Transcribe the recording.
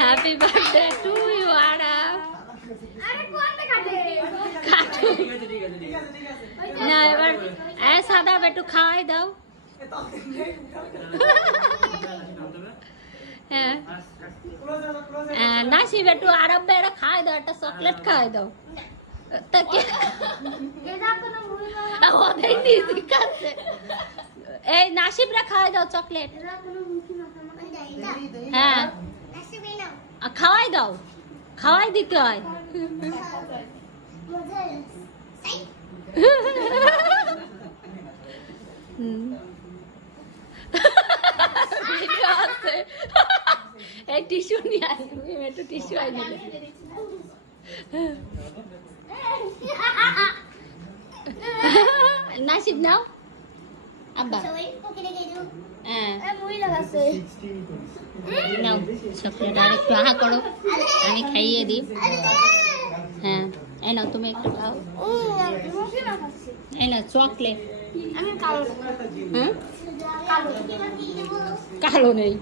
Happy birthday to you Aarav. না এবার সাদা একটু খাওয়াই দাও। নাসিব একটু আরব বেড়া খাওয়াই দাও, একটা চকলেট খাওয়াই দাও। এই নাসিবরা খাওয়াই দাও চকলেট। হ্যাঁ খাওয়াই দাও, খাওয়াই দিতে হয়। এই টিস্যু নিয়ে আসবি, একটু টিস্যু আই দিলে। নাসিব নাও আব্বা। হ্যাঁ নাও চকলেট আর একটু আহা করো, আমি খাইয়ে দিই। হ্যাঁ এই নাও তুমি একটু খাও। এই নাও চকলেট। কালো নেই।